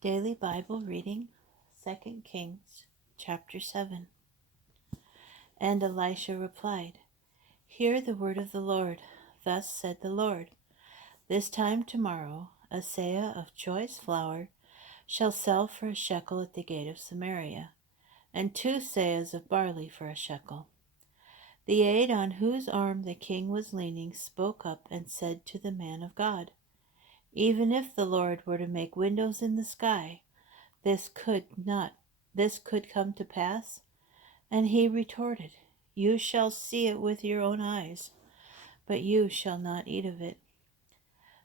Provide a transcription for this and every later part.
Daily Bible reading, 2 Kings chapter 7. And Elisha replied, Hear the word of the Lord. Thus said the Lord, This time tomorrow a seah of choice flour shall sell for a shekel at the gate of Samaria, and 2 seahs of barley for a shekel. The aide on whose arm the king was leaning spoke up and said to the man of God, Even if the Lord were to make windows in the sky, this could come to pass? And he retorted, You shall see it with your own eyes, but you shall not eat of it.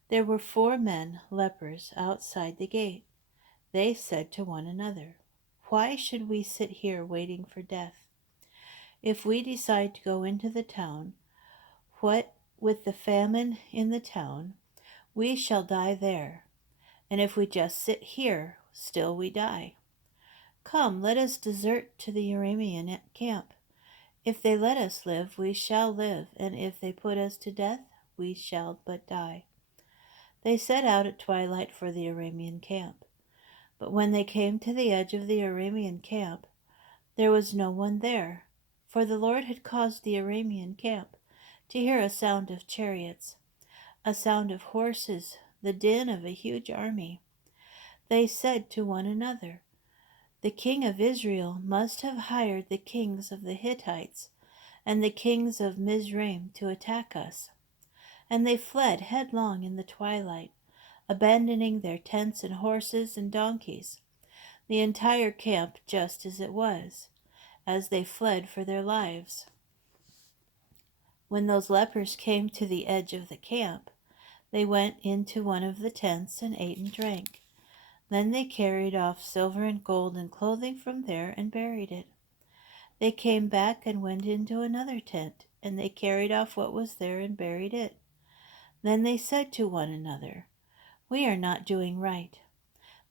There were 4 men, lepers, outside the gate. They said to one another, Why should we sit here waiting for death? If we decide to go into the town, what with the famine in the town, we shall die there. And if we just sit here, still we die. Come, let us desert to the Aramean camp. If they let us live, we shall live, and if they put us to death, we shall but die. They set out at twilight for the Aramean camp. But when they came to the edge of the Aramean camp, there was no one there, for the Lord had caused the Aramean camp to hear a sound of chariots, a sound of horses, the din of a huge army. They said to one another, The king of Israel must have hired the kings of the Hittites and the kings of Mizraim to attack us. And they fled headlong in the twilight, abandoning their tents and horses and donkeys, the entire camp just as it was, as they fled for their lives. When those lepers came to the edge of the camp, they went into one of the tents and ate and drank. Then they carried off silver and gold and clothing from there and buried it. They came back and went into another tent, and they carried off what was there and buried it. Then they said to one another, We are not doing right.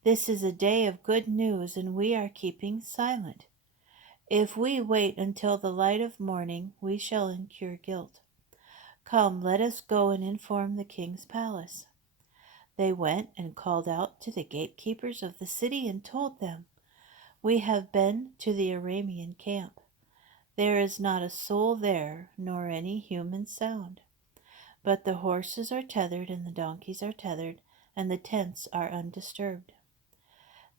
This is a day of good news, and we are keeping silent. If we wait until the light of morning, we shall incur guilt. Come, let us go and inform the king's palace. They went and called out to the gatekeepers of the city and told them, We have been to the Aramean camp. There is not a soul there, nor any human sound. But the horses are tethered and the donkeys are tethered, and the tents are undisturbed.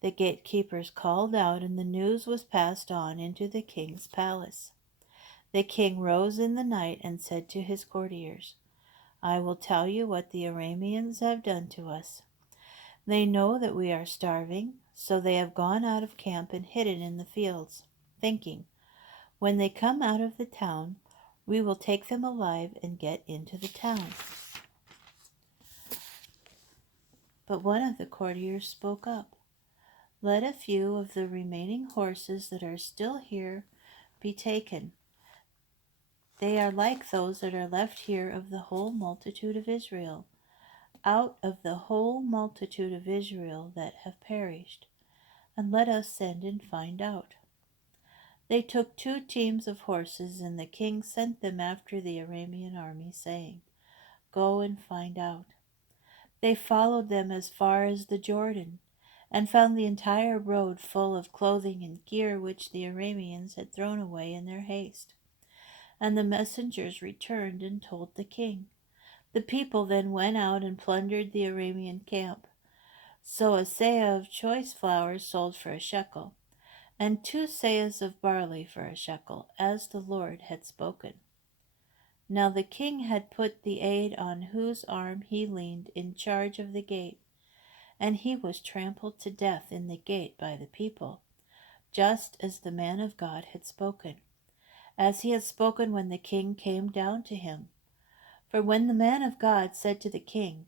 The gatekeepers called out, and the news was passed on into the king's palace. The king rose in the night and said to his courtiers, I will tell you what the Arameans have done to us. They know that we are starving, so they have gone out of camp and hidden in the fields, thinking, When they come out of the town, we will take them alive and get into the town. But one of the courtiers spoke up, Let a few of the remaining horses that are still here be taken. They are like those that are left here of the whole multitude of Israel, out of the whole multitude of Israel that have perished, and let us send and find out. They took 2 teams of horses, and the king sent them after the Aramean army, saying, Go and find out. They followed them as far as the Jordan, and found the entire road full of clothing and gear which the Arameans had thrown away in their haste. And the messengers returned and told the king. The people then went out and plundered the Aramean camp. So a seah of choice flour sold for a shekel, and 2 seahs of barley for a shekel, as the Lord had spoken. Now the king had put the aide on whose arm he leaned in charge of the gate, and he was trampled to death in the gate by the people, just as the man of God had spoken, as he had spoken when the king came down to him. For when the man of God said to the king,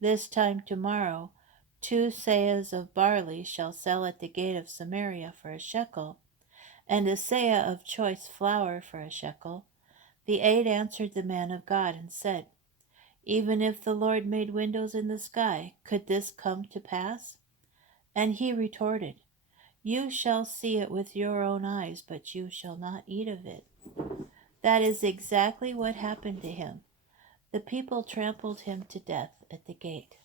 This time tomorrow 2 seahs of barley shall sell at the gate of Samaria for a shekel, and a seah of choice flour for a shekel, the aide answered the man of God and said, Even if the Lord made windows in the sky, could this come to pass? And he retorted, You shall see it with your own eyes, but you shall not eat of it. That is exactly what happened to him. The people trampled him to death at the gate.